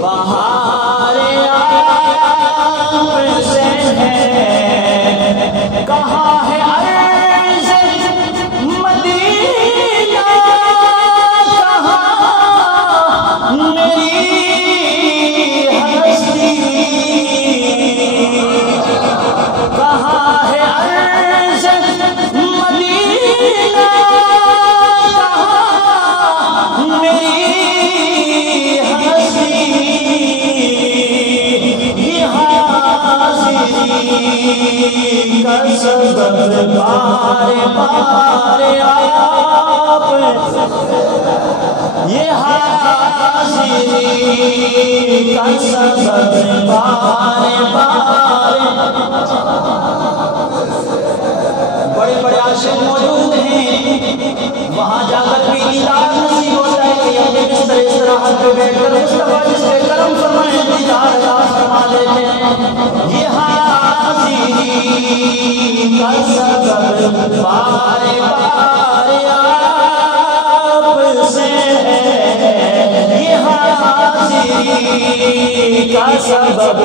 بہار آپ سے ہے، کہاں ہے عرض مدینہ، کہاں میری ہستی، کہاں ہے عرض مدینہ، کہاں میری ہستی، یہ حاضری کا سبب بار بار آپ، یہ حاضری کا سبب بار بار۔ بڑے بڑے عاشق موجود ہیں، وہاں جا کر بھی دیدار نصیب ہوتا ہے کہ اپنے بستر استراحت پہ بیٹھ کر مصطفیٰ جس پہ کرم فرمائے دیدار عطا فرما دیتے ہیں۔ یہ حاضری کا سبب بار بار آپ سے ہے، یہ حاضری کا سبب